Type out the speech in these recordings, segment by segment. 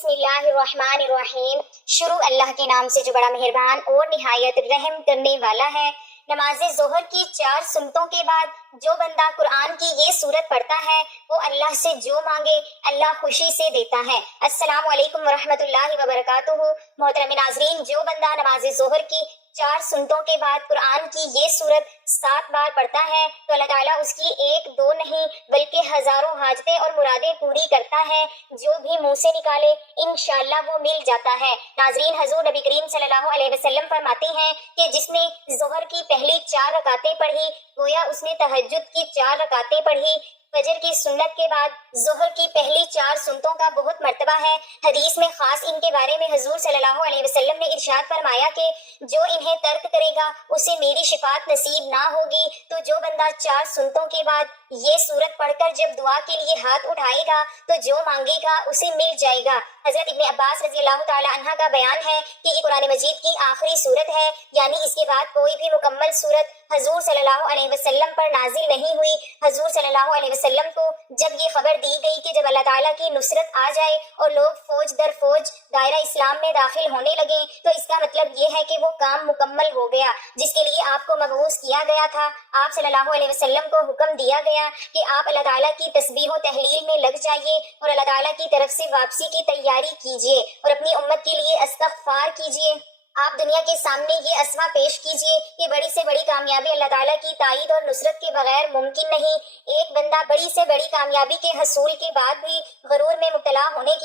بسم اللہ الرحمن الرحیم۔ شروع اللہ کے نام سے جو بڑا مہربان اور نہایت رحم کرنے والا ہے۔ نماز ظہر کی 4 سنتوں کے بعد جو بندہ قرآن کی یہ سورت پڑھتا ہے وہ اللہ سے جو مانگے اللہ خوشی سے دیتا ہے۔ السلام علیکم ورحمۃ اللہ وبرکاتہ۔ محترم ناظرین، جو بندہ نماز ظہر کی 4 سنتوں کے بعد قرآن کی یہ سورت 7 بار پڑھتا ہے تو اللہ تعالیٰ اس کی 1 2 نہیں بلکہ ہزاروں حاجتیں اور مرادیں پوری کرتا ہے، جو بھی منہ سے نکالے انشاءاللہ وہ مل جاتا ہے۔ ناظرین، حضور نبی کریم صلی اللہ علیہ وسلم فرماتے ہیں کہ جس نے ظہر کی پہلی 4 رکعتیں پڑھی گویا اس نے تہجد کی 4 رکعتیں پڑھی۔ فجر کی سنت کے بعد ظہر کی پہلی 4 سنتوں کا بہت مرتبہ ہے۔ حدیث میں خاص ان کے بارے میں حضور صلی اللہ علیہ وسلم نے ارشاد فرمایا کہ جو انہیں ترک کرے گا اسے میری شفاعت نصیب نہ ہوگی۔ تو جو بندہ 4 سنتوں کے بعد یہ سورت پڑھ کر جب دعا کے لیے ہاتھ اٹھائے گا تو جو مانگے گا اسے مل جائے گا۔ حضرت ابن عباس رضی اللہ تعالی عنہ کا بیان ہے کہ یہ قرآن مجید کی آخری سورت ہے، یعنی اس کے بعد کوئی بھی مکمل سورت حضور صلی اللہ علیہ وسلم پر نازل نہیں ہوئی۔ حضور صلی اللہ علیہ وسلم کو جب یہ خبر دی گئی کہ جب اللہ تعالیٰ کی نصرت آ جائے اور لوگ فوج در فوج دائرہ اسلام میں داخل ہونے لگے تو اس کا مطلب یہ ہے کہ وہ کام مکمل ہو گیا جس کے لیے آپ کو مبعوث کیا گیا تھا۔ آپ صلی اللہ علیہ وسلم کو حکم دیا گیا کہ آپ اللہ تعالیٰ کی تسبیح و تحلیل میں لگ جائیے اور اللہ تعالیٰ کی طرف سے واپسی کی تیاری کیجیے اور اپنی امت کے لیے استغفار کیجیے۔ آپ دنیا کے سامنے یہ اسوہ پیش کیجئے کہ بڑی سے بڑی کامیابی اللہ تعالیٰ کی تائید اور نصرت کے بغیر ممکن نہیں۔ ایک بندہ بڑی سے بڑی کامیابی کے حصول کے بعد بھی غرور میں مبتلا ہونے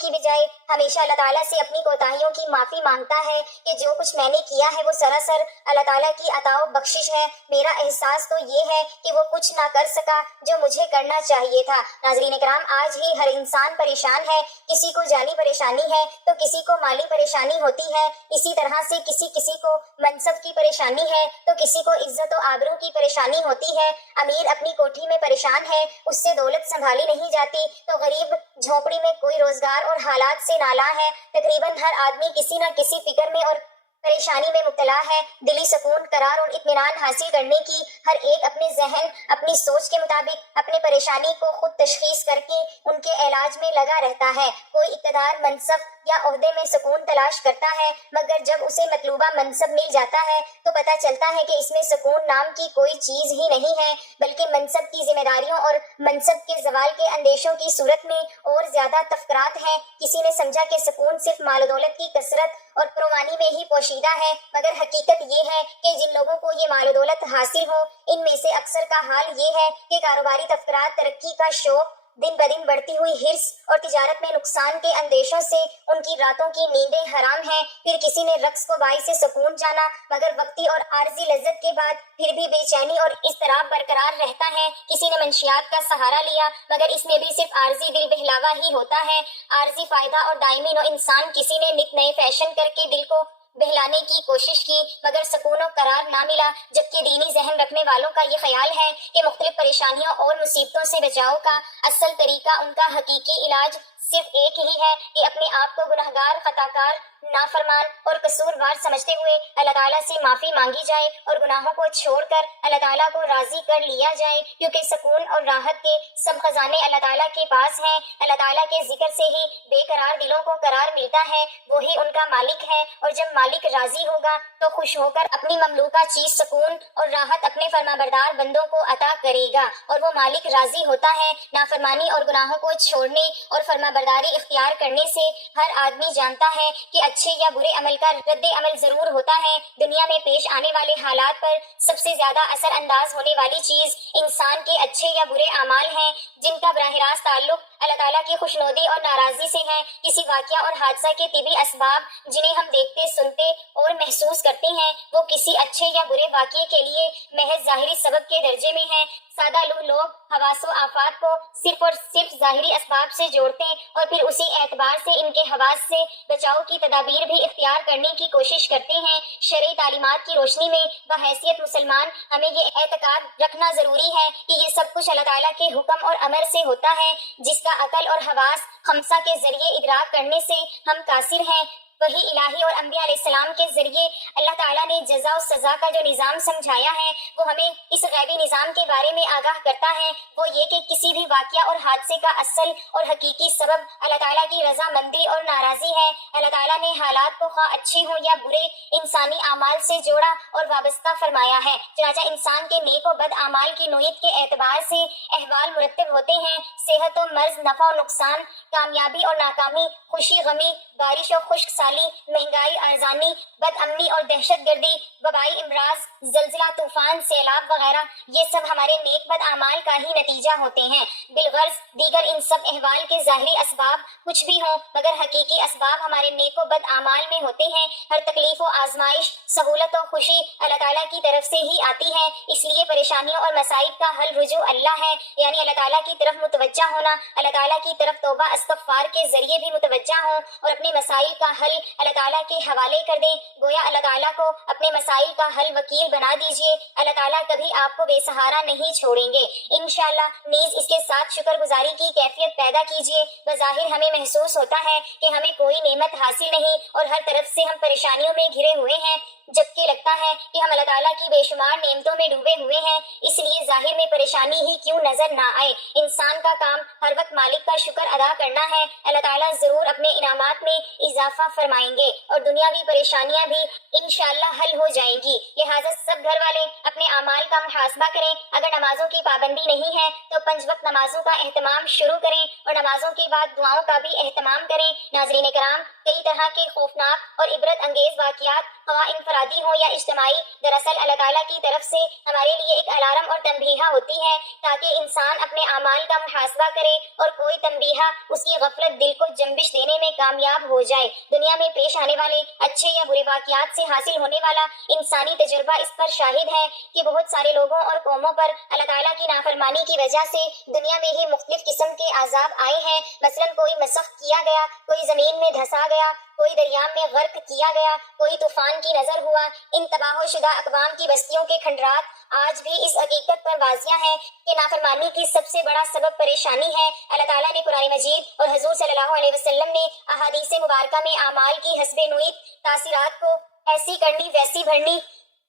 کی بجائے ہمیشہ اللہ تعالیٰ سے اپنی کوتاہیوں کی معافی مانگتا ہے کہ جو کچھ میں نے کیا ہے وہ سراسر اللہ تعالیٰ کی عطا و بخشش ہے۔ میرا احساس تو یہ ہے کہ وہ کچھ نہ کر سکا جو مجھے کرنا چاہیے تھا۔ ناظرین کرام، آج ہی ہر انسان پریشان ہے، کسی کو جانی پریشانی ہے تو کسی کو مالی پریشانی ہوتی ہے، اسی طرح سے کسی کو منصب کی پریشانی ہے تو کسی کو عزت و آبرو کی پریشانی ہوتی ہے۔ امیر اپنی کوٹھی میں پریشان ہے، اس سے دولت سنبھالی نہیں جاتی تو غریب جھونپڑی میں کوئی روزگار اور حالات سے نالاں ہے۔ تقریباً ہر آدمی کسی نہ کسی فکر میں اور پریشانی میں مبتلا ہے۔ دلی سکون، قرار اور اطمینان حاصل کرنے کی ہر ایک اپنے ذہن، اپنی سوچ کے مطابق اپنے پریشانی کو خود تشخیص کر کے ان کے علاج میں لگا رہتا ہے۔ کوئی اقتدار، منصب یا عہدے میں سکون تلاش کرتا ہے، مگر جب اسے مطلوبہ منصب مل جاتا ہے تو پتہ چلتا ہے کہ اس میں سکون نام کی کوئی چیز ہی نہیں ہے، بلکہ منصب کی ذمہ داریوں اور منصب کے زوال کے اندیشوں کی صورت میں اور زیادہ تفکرات ہیں۔ کسی نے سمجھا کہ سکون صرف مال و دولت کی کثرت اور فراوانی میں ہی پوشیدہ ہے، مگر حقیقت یہ ہے کہ جن لوگوں کو یہ مال و دولت حاصل ہو ان میں سے اکثر کا حال یہ ہے کہ کاروباری تفکرات، ترقی کا شوق، دن بدن بڑھتی ہوئی حرص اور تجارت میں نقصان کے اندیشوں سے ان کی راتوں کی نیندیں حرام ہیں۔ پھر کسی نے رقص کو باعث سکون جانا، مگر وقتی اور عارضی لذت کے بعد پھر بھی بے چینی اور اضطراب برقرار رہتا ہے۔ کسی نے منشیات کا سہارا لیا، مگر اس میں بھی صرف عارضی دل بہلاوا ہی ہوتا ہے، عارضی فائدہ اور دائمی نو انسان۔ کسی نے نت نئے فیشن کر کے دل کو بہلانے کی کوشش کی مگر سکون و قرار نہ ملا، جبکہ دینی ذہن رکھنے والوں کا یہ خیال ہے کہ مختلف پریشانیوں اور مصیبتوں سے بچاؤ کا اصل طریقہ، ان کا حقیقی علاج صرف ایک ہی ہے کہ اپنے آپ کو گنہگار، خطاکار، نافرمان اور قصوروار سمجھتے ہوئے اللہ تعالیٰ سے معافی مانگی جائے اور گناہوں کو چھوڑ کر اللہ تعالیٰ کو راضی کر لیا جائے، کیونکہ سکون اور راحت کے سب خزانے اللہ تعالیٰ کے پاس ہیں۔ اللہ تعالیٰ کے ذکر سے ہی بے قرار دلوں کو قرار ملتا ہے، وہی ان کا مالک ہے، اور جب مالک راضی ہوگا تو خوش ہو کر اپنی مملوکہ چیز سکون اور راحت اپنے فرمانبردار بندوں کو عطا کرے گا، اور وہ مالک راضی ہوتا ہے۔ نافرمانی اور گناہوں کو چھوڑنے اور فرمانبرداری اختیار کرنے سے ہر آدمی جانتا ہے کہ اچھے یا برے عمل کا رد عمل ضرور ہوتا ہے۔ دنیا میں پیش آنے والے حالات پر سب سے زیادہ اثر انداز ہونے والی چیز انسان کے اچھے یا برے اعمال ہیں، جن کا براہ راست تعلق اللہ تعالیٰ کی خوشنودی اور ناراضی سے ہے۔ کسی واقعہ اور حادثہ کے طبی اسباب جنہیں ہم دیکھتے، سنتے اور محسوس کرتے ہیں وہ کسی اچھے یا برے واقعے کے لیے محض ظاہری سبب کے درجے میں ہیں۔ سادہ لوگ حواس و آفات کو صرف اور صرف ظاہری اسباب سے جوڑتے اور پھر اسی اعتبار سے ان کے حواس سے بچاؤ کی تدابیر بھی اختیار کرنے کی کوشش کرتے ہیں۔ شرعی تعلیمات کی روشنی میں بحیثیت مسلمان ہمیں یہ اعتقاد رکھنا ضروری ہے کہ یہ سب کچھ اللہ تعالیٰ کے حکم اور امر سے ہوتا ہے، جس کا عقل اور حواس خمسہ کے ذریعے ادراک کرنے سے ہم قاصر ہیں۔ وہی الہی اور انبیاء علیہ السلام کے ذریعے اللہ تعالیٰ نے جزا و سزا کا جو نظام سمجھایا ہے وہ ہمیں اس غیبی نظام کے بارے میں آگاہ کرتا ہے، وہ یہ کہ کسی بھی واقعہ اور حادثے کا اصل اور حقیقی سبب اللہ تعالیٰ کی رضامندی اور ناراضی ہے۔ اللہ تعالیٰ نے حالات کو خواہ اچھے ہوں یا برے انسانی اعمال سے جوڑا اور وابستہ فرمایا ہے، چنانچہ انسان کے نیک و بد اعمال کی نوعیت کے اعتبار سے احوال مرتب ہوتے ہیں، صحت و مرض، نفع و نقصان، کامیابی اور ناکامی، خوشی غمی، بارش اور خشک سالی، مہنگائی ارزانی، بد امنی اور دہشت گردی، وبائی امراض، زلزلہ، طوفان، سیلاب وغیرہ، یہ سب ہمارے نیک بد اعمال کا ہی نتیجہ ہوتے ہیں۔ بالغرض دیگر ان سب احوال کے ظاہری اسباب کچھ بھی ہوں مگر حقیقی اسباب ہمارے نیک و بد اعمال میں ہوتے ہیں۔ ہر تکلیف و آزمائش، سہولت و خوشی اللہ تعالیٰ کی طرف سے ہی آتی ہے، اس لیے پریشانیوں اور مصائب کا حل رجوع اللہ ہے، یعنی اللہ تعالیٰ کی طرف متوجہ ہونا، اللہ تعالیٰ کی طرف توبہ استغفار کے ذریعے بھی متوجہ ہوں اور اپنے مسائل کا حل اللہ تعالیٰ کے حوالے کر دیں، گویا اللہ تعالیٰ کو اپنے مسائل کا حل وکیل بنا دیجئے، اللہ تعالیٰ کبھی آپ کو بے سہارا نہیں چھوڑیں گے انشاءاللہ۔ نیز اس کے ساتھ شکر گزاری کی کیفیت پیدا کیجئے۔ بظاہر ہمیں محسوس ہوتا ہے کہ ہمیں کوئی نعمت حاصل نہیں اور ہر طرف سے ہم پریشانیوں میں گھرے ہوئے ہیں، جبکہ لگتا ہے کہ ہم اللہ تعالیٰ کی بے شمار نعمتوں میں ڈوبے ہوئے ہیں، اس لیے ظاہر میں پریشانی ہی کیوں نظر نہ آئے۔ انسان کا کام ہر وقت مالک کا شکر ادا کرنا ہے، اللہ تعالیٰ ضرور اپنے انعامات میں اضافہ فرمائیں گے اور دنیاوی پریشانیاں بھی انشاءاللہ حل ہو جائیں گی۔ لہٰذا سب گھر والے اپنے اعمال کا محاسبہ کریں، اگر نمازوں کی پابندی نہیں ہے تو 5 وقت نمازوں کا اہتمام شروع کریں اور نمازوں کے بعد دعاؤں کا بھی اہتمام کریں۔ ناظرین کرام، کئی طرح کے خوفناک اور عبرت انگیز واقعات خواہ انفرادی ہوں یا اجتماعی دراصل اللہ تعالیٰ کی طرف سے ہمارے لیے ایک الارم اور تنبیہہ ہوتی ہے تاکہ انسان اپنے اعمال کا محاسبہ کرے اور کوئی تنبیہہ اس کی غفلت دل کو جنبش دینے میں کامیاب ہو جائے۔ دنیا میں پیش آنے والے اچھے یا برے واقعات سے حاصل ہونے والا انسانی تجربہ اس پر شاہد ہے کہ بہت سارے لوگوں اور قوموں پر اللہ تعالیٰ کی نافرمانی کی وجہ سے دنیا میں ہی مختلف قسم کے عذاب آئے ہیں، مثلاً کوئی مسخ کیا گیا، کوئی زمین میں دھسا گیا، کوئی دریا میں غرق کیا گیا، کوئی طوفان کی نظر ہوا۔ ان تباہ و شدہ اقوام کی بستیوں کے کھنڈرات آج بھی اس حقیقت پر واضح ہیں کہ نافرمانی کی سب سے بڑا سبب پریشانی ہے۔ اللہ تعالیٰ نے قرآن مجید اور حضور صلی اللہ علیہ وسلم نے احادیث مبارکہ میں اعمال کی حسب نوعیت تاثیرات کو ایسی کرنی ویسی بھرنی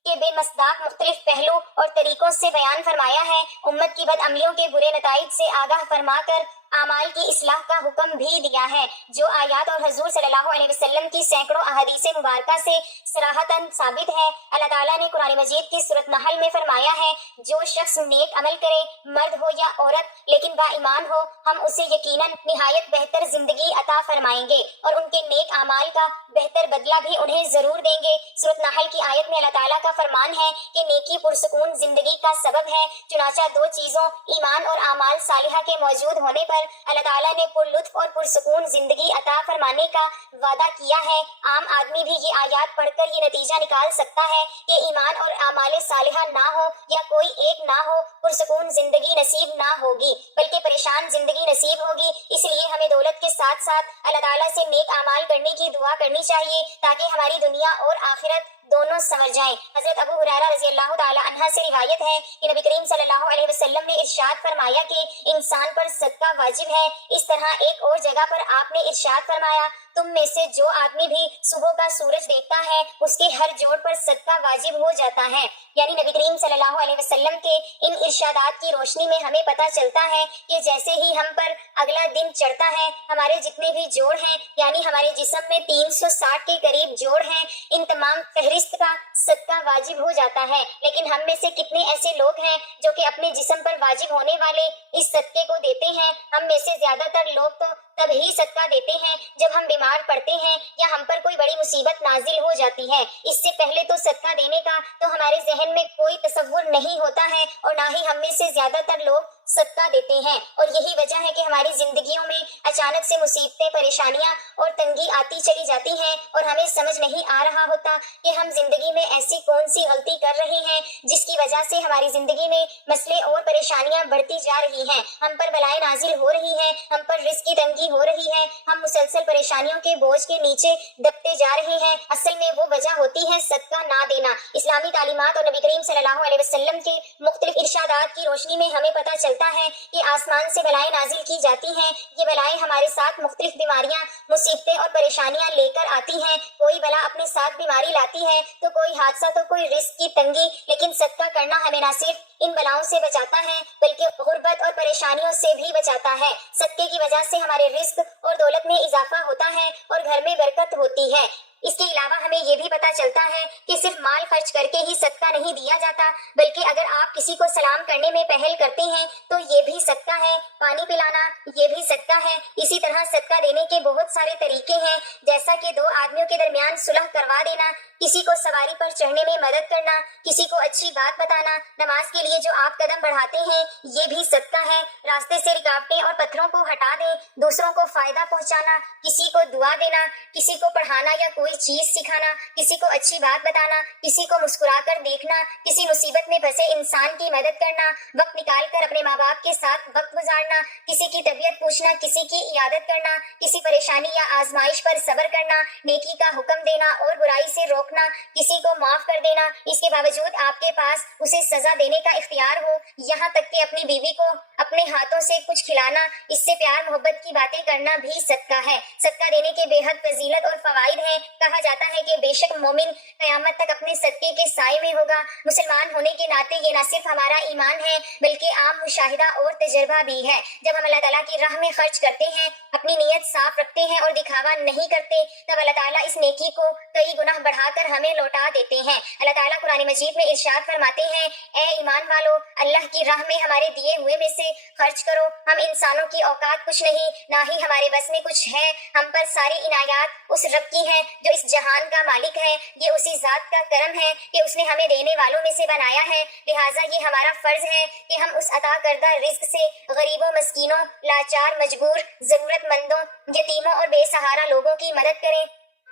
کے بے مصداق مختلف پہلو اور طریقوں سے بیان فرمایا ہے۔ امت کی بد عملیوں کے برے نتائج سے آگاہ فرما کر اعمال کی اصلاح کا حکم بھی دیا ہے، جو آیات اور حضور صلی اللہ علیہ وسلم کی سینکڑوں احادیث مبارکہ سے صراحتاً ثابت ہے۔ اللہ تعالیٰ نے قرآن مجید کی سورۃ نحل میں فرمایا ہے، جو شخص نیک عمل کرے، مرد ہو یا عورت لیکن با ایمان ہو، ہم اسے یقیناً نہایت بہتر زندگی عطا فرمائیں گے اور ان کے نیک اعمال کا بہتر بدلہ بھی انہیں ضرور دیں گے۔ سورۃ نحل کی آیت میں اللہ تعالیٰ کا فرمان ہے کہ نیکی پرسکون زندگی کا سبب ہے، چنانچہ 2 چیزوں ایمان اور اعمال صالحہ کے موجود ہونے پر اللہ تعالیٰ نے پر لطف اور پرسکون زندگی عطا فرمانے کا وعدہ کیا ہے۔ عام آدمی بھی یہ آیات پڑھ کر یہ نتیجہ نکال سکتا ہے کہ ایمان اور اعمال صالحہ نہ ہو یا کوئی ایک نہ ہو، پرسکون زندگی نصیب نہ ہوگی بلکہ پریشان زندگی نصیب ہوگی۔ اس لیے ہمیں دولت کے ساتھ ساتھ اللہ تعالیٰ سے نیک اعمال کرنے کی دعا کرنی چاہیے تاکہ ہماری دنیا اور آخرت دونوں سنور جائیں۔ حضرت ابو ہریرہ رضی اللہ تعالی عنہ سے روایت ہے کہ نبی کریم صلی اللہ علیہ وسلم نے ارشاد فرمایا کہ انسان پر صدقہ واجب ہے۔ اس طرح ایک اور جگہ پر آپ نے ارشاد فرمایا، تم میں سے جو آدمی بھی صبح کا سورج دیکھتا ہے اس کے ہر جوڑ پر صدقہ واجب ہو جاتا ہے۔ یعنی نبی کریم صلی اللہ علیہ وسلم کے ان ارشادات کی روشنی میں ہمیں پتہ چلتا ہے کہ جیسے ہی ہم پر اگلا دن چڑھتا ہے، ہمارے جتنے بھی جوڑ ہیں یعنی ہمارے جسم میں 360 کے قریب جوڑ ہیں، ان تمام فہرست کا صدقہ واجب ہو جاتا ہے۔ لیکن ہم میں سے کتنے ایسے لوگ ہیں جو کہ اپنے جسم پر واجب ہونے والے اس صدقے کو دیتے ہیں؟ ہم میں سے زیادہ تر لوگ تو تب ہی صدقہ دیتے ہیں جب ہم بیمار پڑتے ہیں یا ہم پر کوئی بڑی مصیبت نازل ہو جاتی ہے۔ اس سے پہلے تو صدقہ دینے کا تو ہمارے ذہن میں کوئی تصور نہیں ہوتا ہے اور نہ ہی ہم میں سے زیادہ تر لوگ صدقہ دیتے ہیں، اور یہی وجہ ہے کہ ہماری زندگیوں میں اچانک سے مصیبتیں، پریشانیاں اور تنگی آتی چلی جاتی ہیں اور ہمیں سمجھ نہیں آ رہا ہوتا کہ ہم زندگی میں ایسی کون سی غلطی کر رہے ہیں جس کی وجہ سے ہماری زندگی میں مسئلے اور پریشانیاں بڑھتی جا رہی ہیں، ہم پر بلائیں نازل ہو رہی ہیں، ہم پر رزق کی تنگی ہو رہی ہے، ہم مسلسل پریشانیوں کے بوجھ کے نیچے دبتے جا رہے ہیں۔ اصل میں وہ وجہ ہوتی ہے صدقہ نہ دینا۔ اسلامی تعلیمات اور نبی کریم صلی اللہ علیہ وسلم کے مختلف ارشادات کی روشنی میں ہمیں پتہ چلتا ہے کہ آسمان سے بلائیں نازل کی جاتی ہیں، یہ بلائیں ہمارے ساتھ مختلف بیماریاں، مصیبتیں اور پریشانیاں لے کر آتی ہیں۔ کوئی بلا اپنے ساتھ بیماری لاتی ہے تو کوئی حادثہ تو کوئی رزق کی تنگی، لیکن صدقہ کرنا ہمیں نہ صرف ان بلاؤں سے بچاتا ہے بلکہ غربت اور پریشانیوں سے بھی بچاتا ہے۔ صدقے کی وجہ سے ہمارے رزق اور دولت میں اضافہ ہوتا ہے اور گھر میں برکت ہوتی ہے۔ اس کے علاوہ ہمیں یہ بھی پتہ چلتا ہے کہ صرف مال خرچ کر کے ہی صدقہ نہیں دیا جاتا، بلکہ اگر آپ کسی کو سلام کرنے میں پہل کرتے ہیں تو یہ بھی صدقہ ہے، پانی پلانا یہ بھی صدقہ ہے۔ اسی طرح صدقہ دینے کے بہت سارے طریقے ہیں، جیسا کہ دو آدمیوں کے درمیان صلح کروا دینا، کسی کو سواری پر چڑھنے میں مدد کرنا، کسی کو اچھی بات بتانا، نماز کے لیے جو آپ قدم بڑھاتے ہیں یہ بھی صدقہ ہے۔ راستے سے رکاوٹیں اور پتھروں کو ہٹا دیں، دوسروں کو فائدہ پہنچانا، کسی کو دعا دینا، کسی کو پڑھانا یا کوئی چیز سکھانا، کسی کو اچھی بات بتانا، کسی کو مسکرا کر دیکھنا، کسی مصیبت میں پھنسے انسان کی مدد کرنا، وقت نکال کر اپنے ماں باپ کے ساتھ وقت گزارنا، کسی کی طبیعت پوچھنا، کسی کی عیادت کرنا، کسی پریشانی یا آزمائش پر صبر کرنا، نیکی کا حکم دینا اور برائی سے روکنا، کسی کو معاف کر دینا، اس کے باوجود آپ کے پاس اسے سزا دینے کا اختیار ہو، یہاں تک کہ اپنی بیوی کو اپنے ہاتھوں سے کچھ کھلانا، اس سے پیار محبت کی باتیں کرنا بھی صدقہ ہے۔ صدقہ دینے کے بے حد فضیلت اور فوائد ہیں۔ کہا جاتا ہے کہ بے شک مومن قیامت تک اپنے صدقے کے سائے میں ہوگا۔ مسلمان ہونے کے ناطے یہ نہ صرف ہمارا ایمان ہے بلکہ عام مشاہدہ اور تجربہ بھی ہے۔ جب ہم اللہ تعالیٰ کی راہ میں خرچ کرتے ہیں، اپنی نیت صاف رکھتے ہیں اور دکھاوا نہیں کرتے، تب اللہ تعالیٰ اس نیکی کو کئی گنا بڑھا کر ہمیں لوٹا دیتے ہیں۔ اللہ تعالیٰ قرآن مجید میں ارشاد فرماتے ہیں، اے ایمان والو، اللہ کی راہ میں ہمارے دیے ہوئے میں سے خرچ کرو۔ ہم انسانوں کی اوقات کچھ نہیں، نہ ہی ہمارے بس میں کچھ ہے۔ ہم پر ساری عنایات اس رب کی ہیں جو اس جہان کا مالک ہے۔ یہ اسی ذات کا کرم ہے کہ اس نے ہمیں دینے والوں میں سے بنایا ہے، لہٰذا یہ ہمارا فرض ہے کہ ہم اس عطا کردہ رزق سے غریبوں، مسکینوں، لاچار، مجبور، ضرورت مندوں، یتیموں اور بے سہارا لوگوں کی مدد کریں،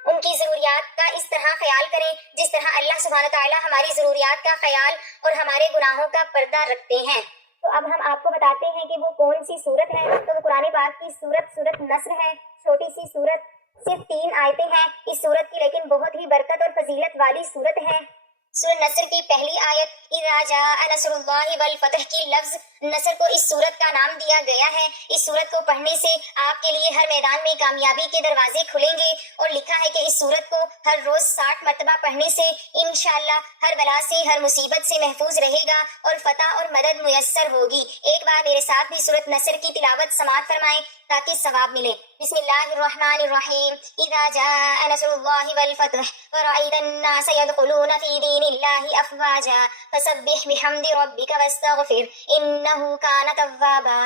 ان کی ضروریات کا اس طرح خیال کریں جس طرح اللہ سبحانہ تعالیٰ ہماری ضروریات کا خیال اور ہمارے گناہوں کا پردہ رکھتے ہیں۔ تو اب ہم آپ کو بتاتے ہیں کہ وہ کون سی سورت ہے۔ تو وہ قرآن پاک کی سورت نصر ہے، چھوٹی سی سورت، صرف 3 آیتیں ہیں اس سورت کی، لیکن بہت ہی برکت اور فضیلت والی سورت ہے۔ سورہ نصر کی پہلی آیت اذا جاء نصر اللہ والفتح کی لفظ نصر کو اس سورت کا نام دیا گیا ہے۔ اس سورت کو پڑھنے سے آپ کے لیے ہر میدان میں کامیابی کے دروازے کھلیں گے، اور لکھا ہے کہ اس سورت کو ہر روز 60 مرتبہ پڑھنے سے انشاءاللہ ہر بلا سے، ہر مصیبت سے محفوظ رہے گا اور فتح اور مدد میسر ہوگی۔ ایک بار میرے ساتھ بھی سورت نصر کی تلاوت سماعت فرمائیں تاکہ ثواب ملے۔ بسم اللہ الرحمن الرحیم اذا جاء نصر اللہ والفتح ورأيت الناس يدخلون في دين الله افواجا فسبح بحمد ربك واستغفر انه كان توابا۔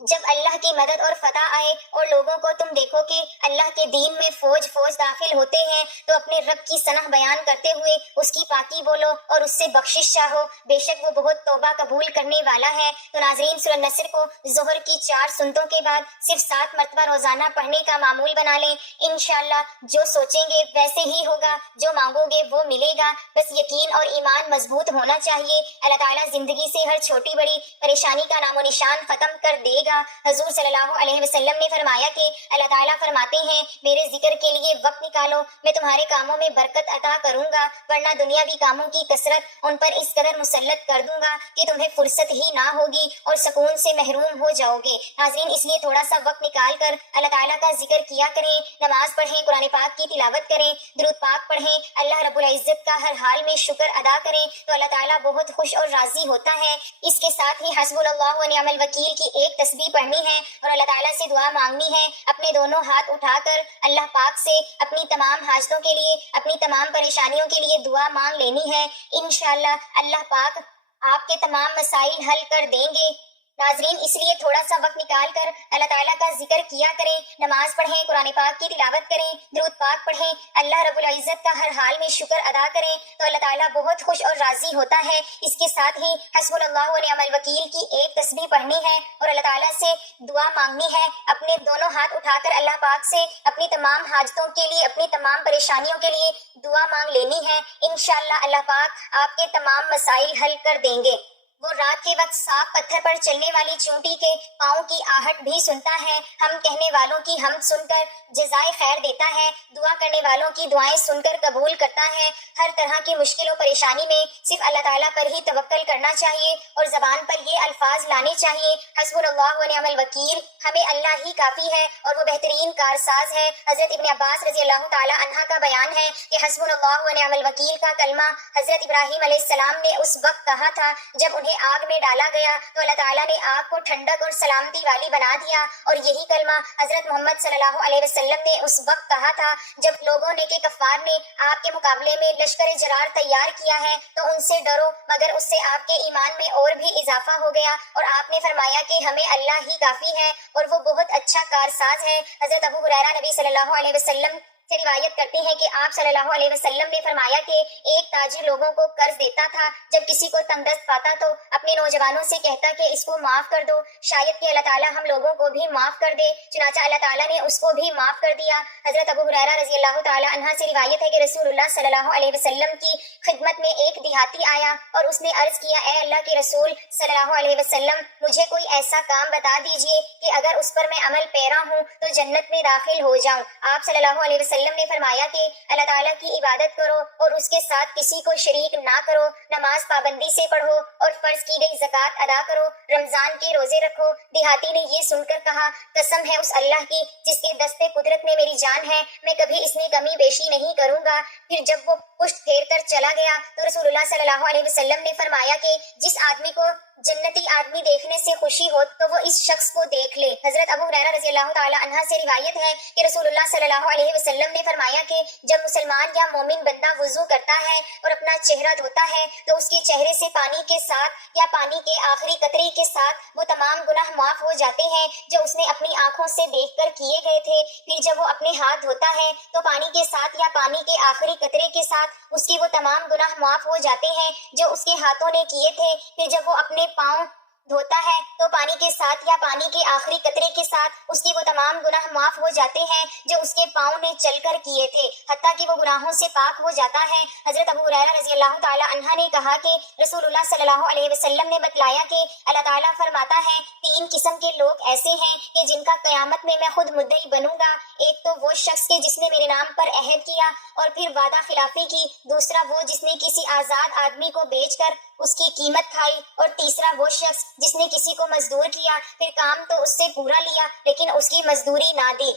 جب اللہ کی مدد اور فتح آئے اور لوگوں کو تم دیکھو کہ اللہ کے دین میں فوج فوج داخل ہوتے ہیں، تو اپنے رب کی ثنا بیان کرتے ہوئے اس کی پاکی بولو اور اس سے بخشش چاہو، بے شک وہ بہت توبہ قبول کرنے والا ہے۔ تو ناظرین، سورہ نصر کو ظہر کی 4 سنتوں کے بعد صرف 7 مرتبہ روزانہ پڑھنے کا معمول بنا لیں۔ انشاءاللہ جو سوچیں گے ویسے ہی ہوگا، جو مانگو گے وہ ملے گا، بس یقین اور ایمان مضبوط ہونا چاہیے۔ اللہ تعالیٰ زندگی سے ہر چھوٹی بڑی پریشانی کا نام و نشان ختم کر دے گا۔ حضور صلی اللہ علیہ وسلم نے فرمایا کہ اللہ تعالیٰ فرماتے ہیں، میرے ذکر کے لیے وقت نکالو، میں تمہارے کاموں میں برکت عطا کروں گا، ورنہ دنیاوی کاموں کی کثرت ان پر اس قدر مسلط کر دوں گا کہ تمہیں فرصت ہی نہ ہوگی اور سکون سے محروم ہو جاؤ گے۔ ناظرین، اس لیے تھوڑا سا وقت نکال کر اللہ تعالیٰ کا ذکر کیا کریں، نماز پڑھیں، قرآن پاک کی تلاوت کریں، درود پاک پڑھیں، اللہ رب العزت کا ہر حال میں شکر ادا کریں تو اللہ تعالیٰ بہت خوش اور راضی ہوتا ہے۔ اس کے ساتھ ہی حسبنا اللہ و نعم الوکیل کی ایک تسبیح پڑھنی ہے اور اللہ تعالیٰ سے دعا مانگنی ہے، اپنے دونوں ہاتھ اٹھا کر اللہ پاک سے اپنی تمام حاجتوں کے لیے، اپنی تمام پریشانیوں کے لیے دعا مانگ لینی ہے۔ انشاءاللہ اللہ پاک آپ کے تمام مسائل حل کر دیں گے۔ ناظرین، اس لیے تھوڑا سا وقت نکال کر اللہ تعالیٰ کا ذکر کیا کریں، نماز پڑھیں، قرآن پاک کی تلاوت کریں، درود پاک پڑھیں، اللہ رب العزت کا ہر حال میں شکر ادا کریں تو اللہ تعالیٰ بہت خوش اور راضی ہوتا ہے۔ اس کے ساتھ ہی حسبنا اللہ و نعم الوکیل کی ایک تسبیح پڑھنی ہے اور اللہ تعالیٰ سے دعا مانگنی ہے، اپنے دونوں ہاتھ اٹھا کر اللہ پاک سے اپنی تمام حاجتوں کے لیے، اپنی تمام پریشانیوں کے لیے دعا مانگ لینی ہے۔ انشاءاللہ اللہ پاک آپ کے تمام مسائل حل کر دیں گے۔ وہ رات کے وقت صاف پتھر پر چلنے والی چونٹی کے پاؤں کی آہٹ بھی سنتا ہے، ہم کہنے والوں کی حمد سن کر جزائے خیر دیتا ہے، دعا کرنے والوں کی دعائیں سن کر قبول کرتا ہے۔ ہر طرح کی مشکل و پریشانی میں صرف اللہ تعالیٰ پر ہی توکل کرنا چاہیے اور زبان پر یہ الفاظ لانے چاہیے، حسبنا اللہ و نعم الوکیل، ہمیں اللہ ہی کافی ہے اور وہ بہترین کارساز ہے۔ حضرت ابن عباس رضی اللہ تعالیٰ عنہ کا بیان ہے کہ حسبنا اللہ و نعم الوکیل کا کلمہ حضرت ابراہیم علیہ السلام نے اس وقت کہا تھا جب انہیں آگ میں ڈالا گیا تو اللہ تعالیٰ نے آگ کو ٹھنڈک اور سلامتی والی بنا دیا، اور یہی کلمہ حضرت محمد صلی اللہ علیہ وسلم نے اس وقت کہا تھا جب لوگوں نے کہ کفار نے آپ کے مقابلے میں لشکر جرار تیار کیا ہے تو ان سے ڈرو، مگر اس سے آپ کے ایمان میں اور بھی اضافہ ہو گیا، اور آپ نے فرمایا کہ ہمیں اللہ ہی کافی ہے اور وہ بہت اچھا کارساز ہے۔ حضرت ابو ہریرہ نبی صلی اللہ علیہ وسلم سے روایت کرتے ہیں کہ آپ صلی اللہ علیہ وسلم نے فرمایا کہ ایک تاجر لوگوں کو قرض دیتا تھا، جب کسی کو تنگ دست پاتا تو اپنے نوجوانوں سے کہتا کہ اس کو معاف کر دو، شاید کہ اللہ تعالیٰ ہم لوگوں کو بھی معاف کر دے، چنانچہ اللہ تعالیٰ نے اس کو بھی معاف کر دیا۔ حضرت ابو ہریرہ رضی اللہ تعالیٰ عنہ سے روایت ہے کہ رسول اللہ صلی اللہ علیہ وسلم کی خدمت میں ایک دیہاتی آیا اور اس نے عرض کیا، اے اللہ کے رسول صلی اللہ علیہ وسلم، مجھے کوئی ایسا کام بتا دیجئے کہ اگر اس پر میں عمل پیرا ہوں تو جنت میں داخل ہو جاؤں۔ آپ صلی اللہ علیہ وسلم نے فرمایا کہ اللہ تعالیٰ کی عبادت کرو اور اس کے ساتھ کسی کو شریک نہ کرو، نماز پابندی سے پڑھو اور فرض کی گئی زکوٰۃ ادا کرو، رمضان کے روزے رکھو۔ دیہاتی نے یہ سن کر کہا، قسم ہے اس اللہ کی جس کے دستے قدرت میں میری جان ہے، میں کبھی اس میں کمی بیشی نہیں کروں گا۔ پھر جب وہ پشت پھیر کر چلا گیا تو رسول اللہ صلی اللہ علیہ وسلم نے فرمایا کہ جس آدمی کو جنتی آدمی دیکھنے سے خوشی ہو تو وہ اس شخص کو دیکھ لے۔ حضرت ابو ہریرہ رضی اللہ تعالیٰ عنہ سے روایت ہے کہ رسول اللہ صلی اللہ علیہ وسلم نے فرمایا کہ جب مسلمان یا مومن بندہ وضو کرتا ہے اور اپنا چہرہ دھوتا ہے تو اس کے چہرے سے پانی کے ساتھ یا پانی کے آخری قطرے کے ساتھ وہ تمام گناہ معاف ہو جاتے ہیں جو اس نے اپنی آنکھوں سے دیکھ کر کیے گئے تھے۔ پھر جب وہ اپنے ہاتھ دھوتا ہے تو پانی کے ساتھ یا پانی کے آخری قطرے کے ساتھ اس کے وہ تمام گناہ معاف ہو جاتے ہیں جو اس کے ہاتھوں نے کیے تھے۔ پھر جب وہ اپنے پاؤں دھوتا ہے تو پانی کے ساتھ یا پانی کے آخری قطرے کے ساتھ اس کی وہ تمام گناہ معاف ہو جاتے ہیں جو اس کے پاؤں نے چل کر کیے تھے، حتیٰ کہ وہ گناہوں سے پاک ہو جاتا ہے۔ حضرت ابو ہریرہ رضی اللہ تعالیٰ عنہ نے کہا کہ رسول اللہ صلی اللہ علیہ وسلم نے بتلایا کہ اللہ تعالیٰ فرماتا ہے، تین قسم کے لوگ ایسے ہیں کہ جن کا قیامت میں خود مدعی بنوں گا، ایک تو وہ شخص کہ جس نے میرے نام پر عہد کیا اور پھر وعدہ خلافی کی، دوسرا وہ جس نے کسی آزاد آدمی کو بیچ کر اس کی قیمت کھائی، اور تیسرا وہ شخص جس نے کسی کو مزدور کیا، پھر کام تو اس سے پورا لیا لیکن اس کی مزدوری نہ دی۔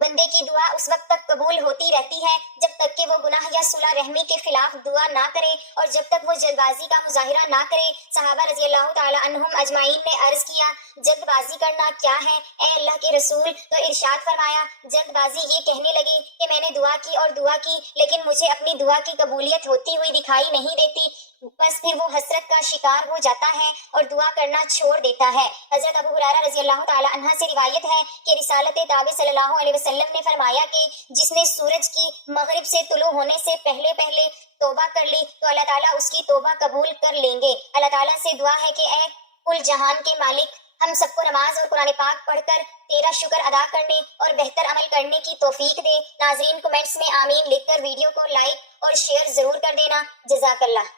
بندے کی دعا اس وقت تک قبول ہوتی رہتی ہے جب تک کہ وہ گناہ یا صلح رحمی کے خلاف دعا نہ کرے اور جب تک وہ جلد بازی کا مظاہرہ نہ کرے۔ صحابہ رضی اللہ تعالی عنہم اجمعین نے عرض کیا، جلد بازی کرنا کیا ہے اے اللہ کے رسول؟ تو ارشاد فرمایا، جلد بازی یہ کہنے لگی کہ میں نے دعا کی اور دعا کی لیکن مجھے اپنی دعا کی قبولیت ہوتی ہوئی دکھائی نہیں دیتی، بس پھر وہ حسرت کا شکار ہو جاتا ہے اور دعا کرنا چھوڑ دیتا ہے۔ حضرت ابو ہریرہ رضی اللہ تعالی عنہ سے روایت ہے کہ رسالت تابع صلی اللہ علیہ وسلم نے فرمایا کہ جس نے سورج کی مغرب سے طلوع ہونے سے پہلے توبہ کر لی تو اللہ تعالیٰ اس کی توبہ قبول کر لیں گے۔ اللہ تعالیٰ سے دعا ہے کہ اے کل جہان کے مالک، ہم سب کو نماز اور قرآن پاک پڑھ کر تیرا شکر ادا کرنے اور بہتر عمل کرنے کی توفیق دے۔ ناظرین کمنٹس میں آمین لکھ کر ویڈیو کو لائک اور شیئر ضرور کر دینا۔ جزاک اللہ۔